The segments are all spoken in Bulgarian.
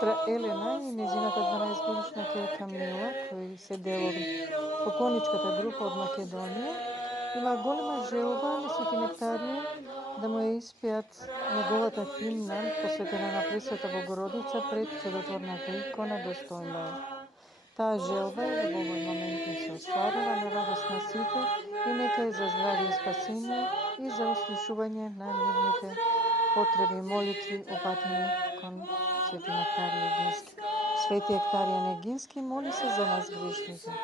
Sestra Елена и незината 12-годишна керка Мила, кои се делови поклоничката група од Македонија, има голема желба на Свети Нектарија да му ја испеат неговата химна, посветена на Пресвета Богородица пред чудотворната икона Достојна. Таа желба е да во овој момент ни се остварува на радост на сите и нека е за здравје и спасение и за услишување на нивните потреби и молитви упатени кон Свети Нектарија Егински. Свети Нектарија Егински, моли се за нас грешните.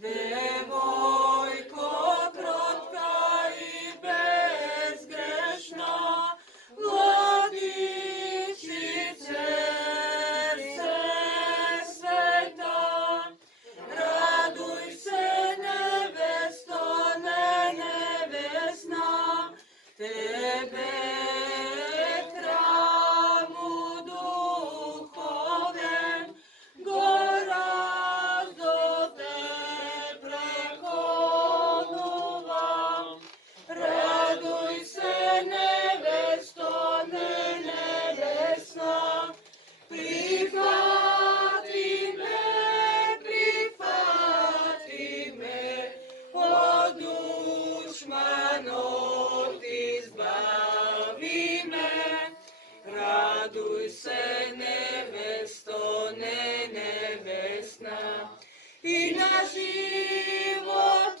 Devojko krotka i bezgrešna, Vladičice sveta, raduj se nevesto nevesna, tebe hramu duhovem, gora do te prehoduva. Raduj se nevesto nebesna, prihvati me, od dušmanov izbavi me. Raduj se nevesto nebesna, i na život